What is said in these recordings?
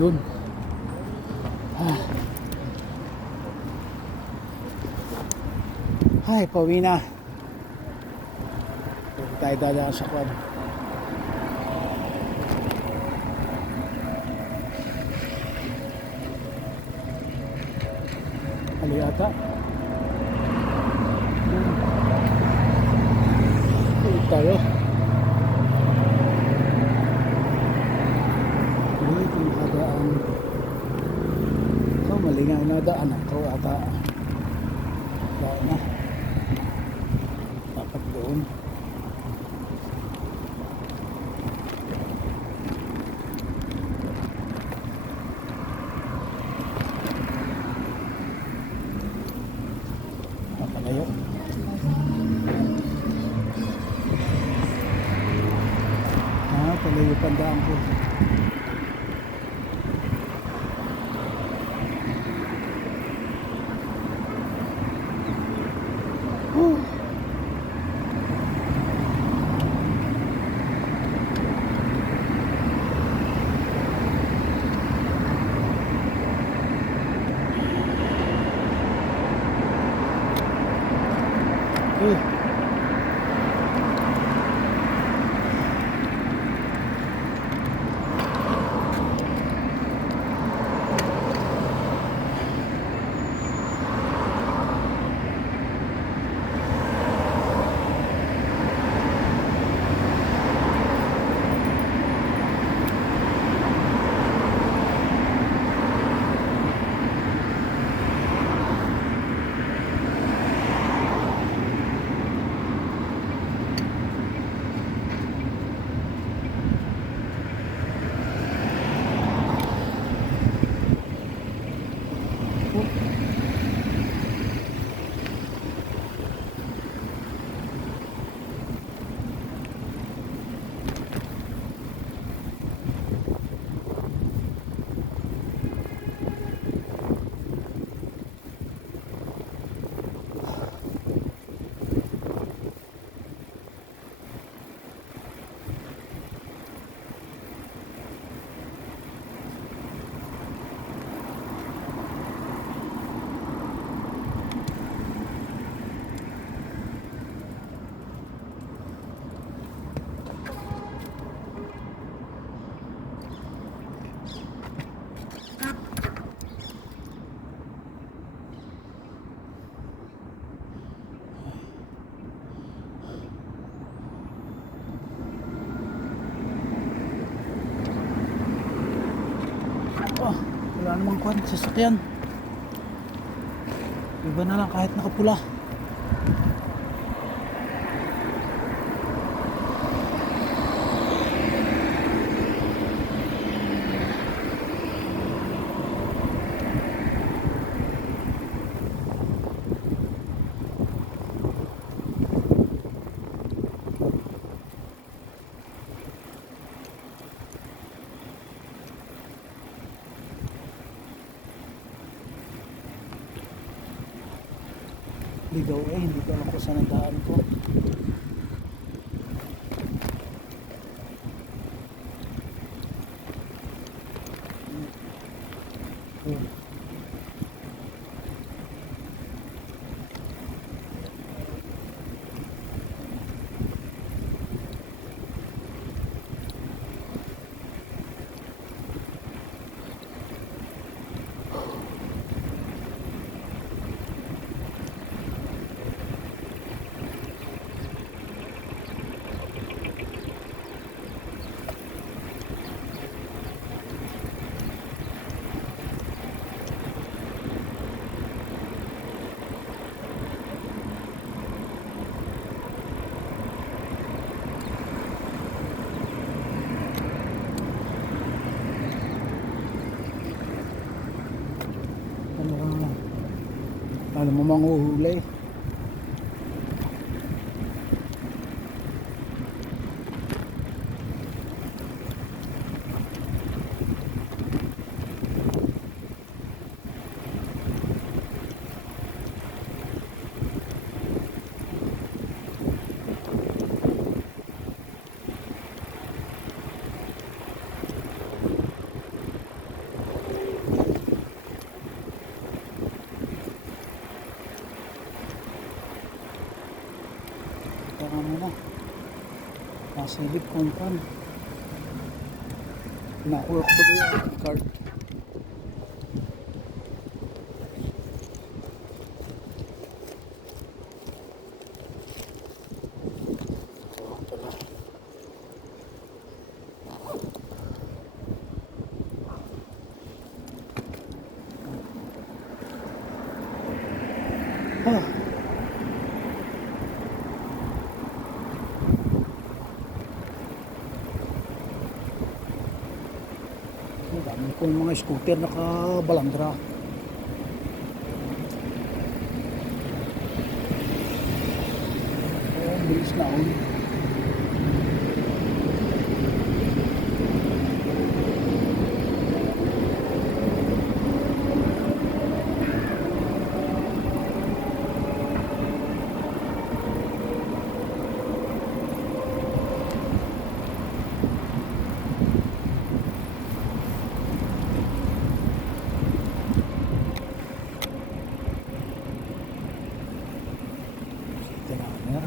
Yun. Ay, pauwi na. Huwag tayo dadaan sa kwan. Hali ata. Ulit tayo. Ulit yung nakadaan. So, mali nga yung nadaan ako ata. Daan na. Dapat doon. Napalayo. Palayo pandaan ko. Wala namang kwan, sasakyan. Iba na lang kahit nakapula. Ligaw hindi ko alam kung saan ang daan ko. Ano mo manghuhuli? silip kung pan. Nakuha ko ba yung card? Ito na. Ah. Ang dami kong mga scooter nakabalandra. Oh, bilis na ulit. Camera.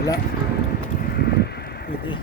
Wala. Pwede.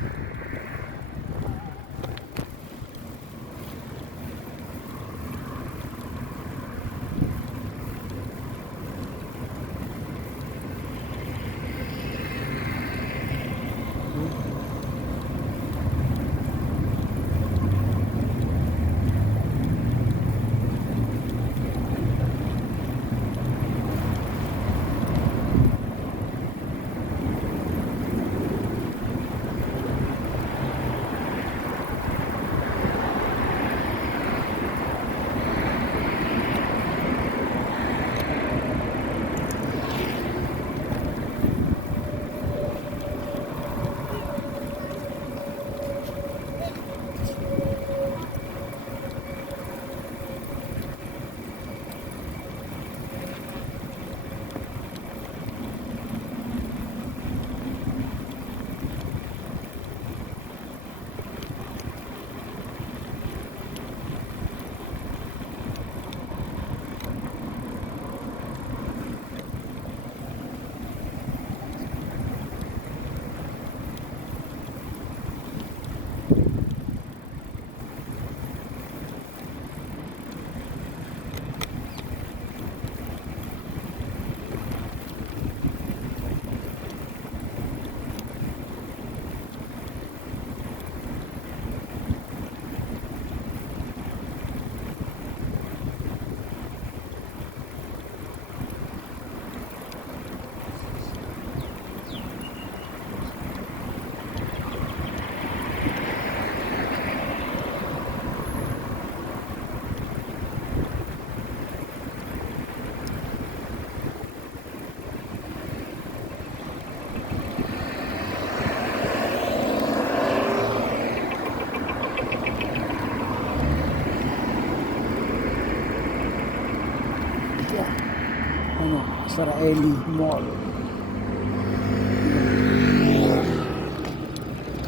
Ano, Israeli Mall.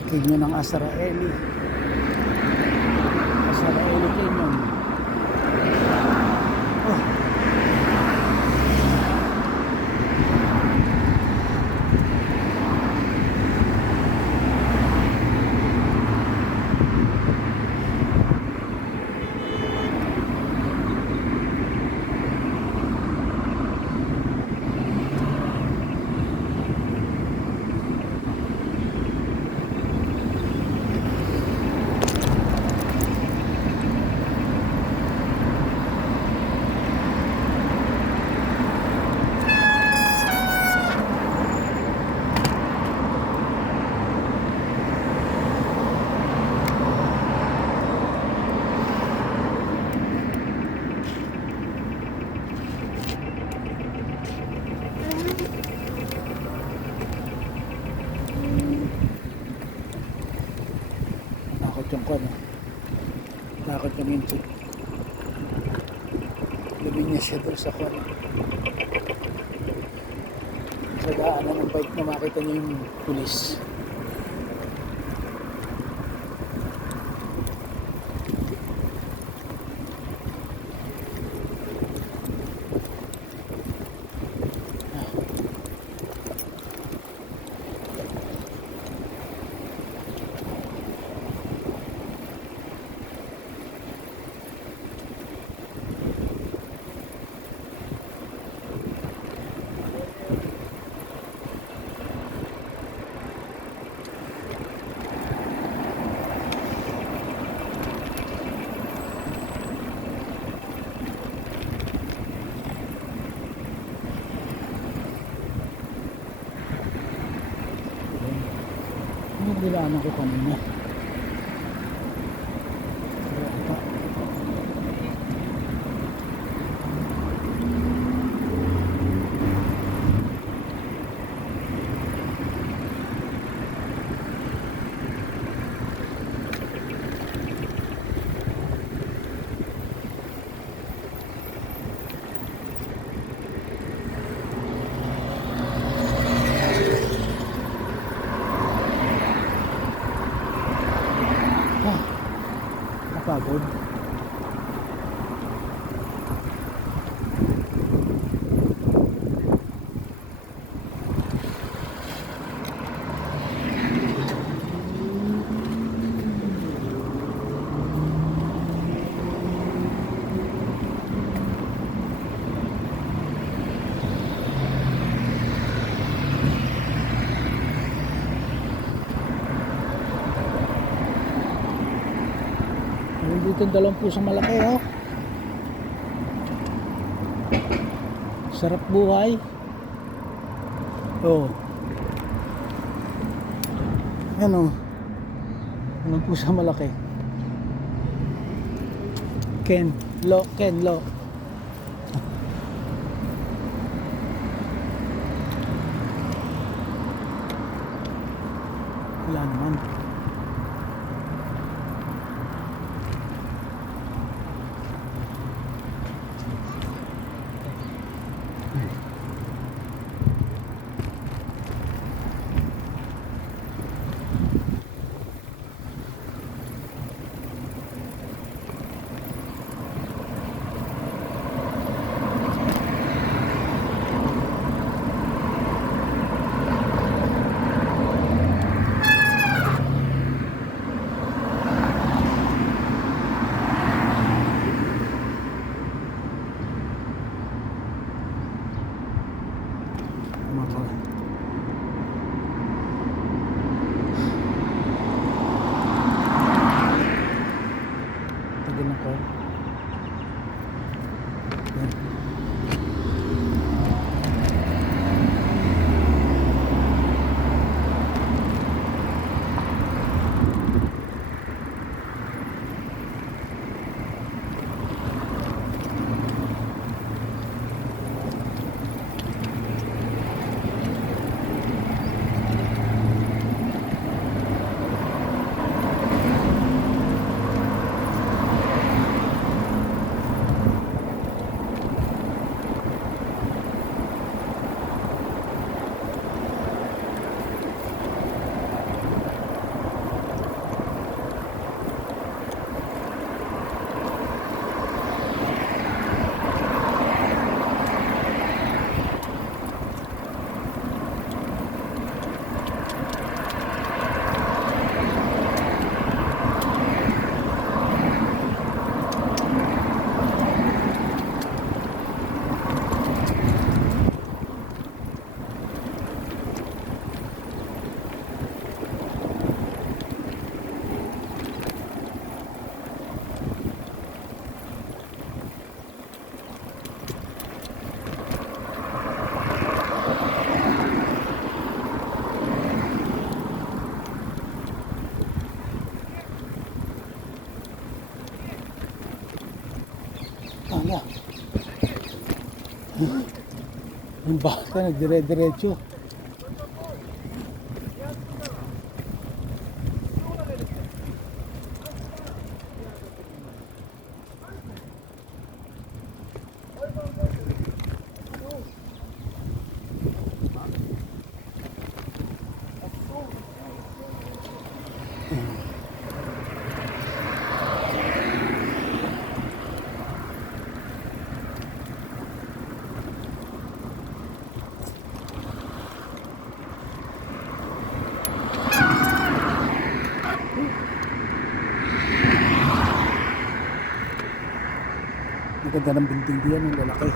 King ng Israeli. Israeli Kingdom. Oh. yung kwan. Takot yung jeep. Gabi niya siya doon sa kwan. Sa daanan ng bike na makita niya yung pulis. Ano nilaman ko kanina? Ito. Napagod. Dito yung dalawang pusong malaki, oh. Sarap buhay. Oh. Yan, oh. Dalawang pusong malaki. Ken Lo. Wala naman. Tagal ako. Yan. Ala. Yung baka nagdire-diretso. Maganda ng building diyan, ang lalaki.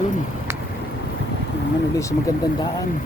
Ayun. Naman ulit sa magandang daan.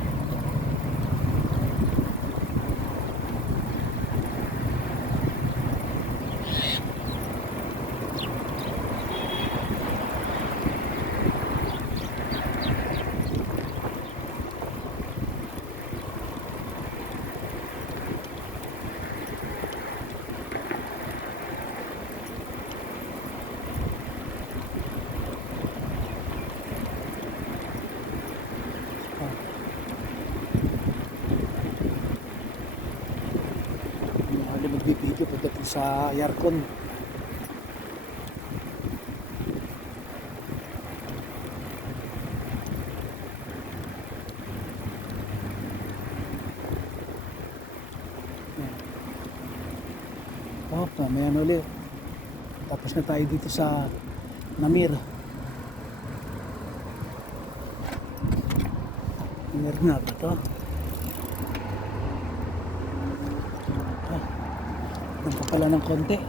Ano magbibideo pagdating sa Yarkon. Oh, mamaya na ulit. Tapos na tayo dito sa Namir. Namir na ba to? Doon pa pala ng konti.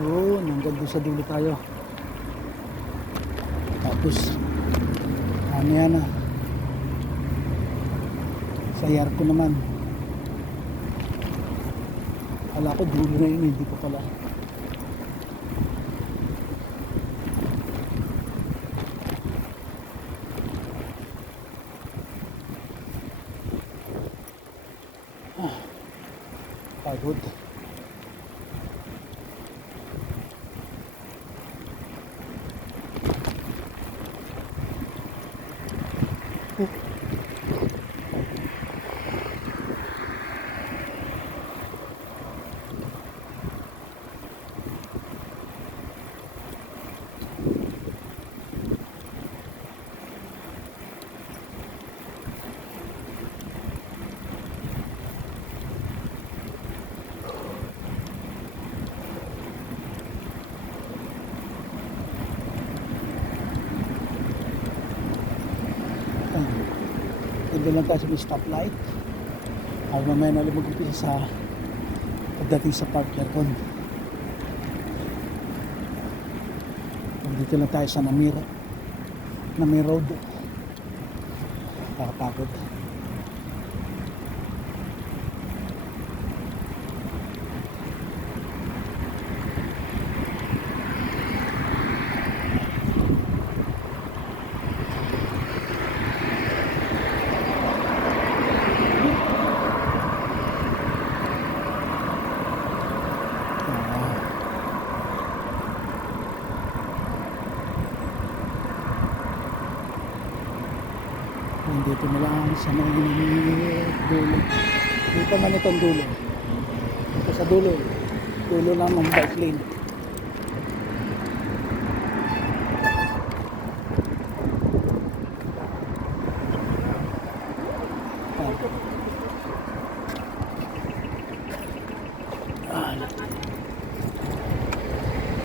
Oo, hanggang doon sa dulo tayo. Tapos ano yan na sa Yarko naman. Wala ko dulo na yun, hindi pa pala. Pagod. Doon lang tayo sa may stoplight. Ay mamaya na lumag sa pagdating sa Park Yarkon. Dito lang tayo sa Namir Road. Nakapagod. Dito na lang sa may dulo. Dito man itong dulo. Ito sa dulo. Dulo lang ng bike lane.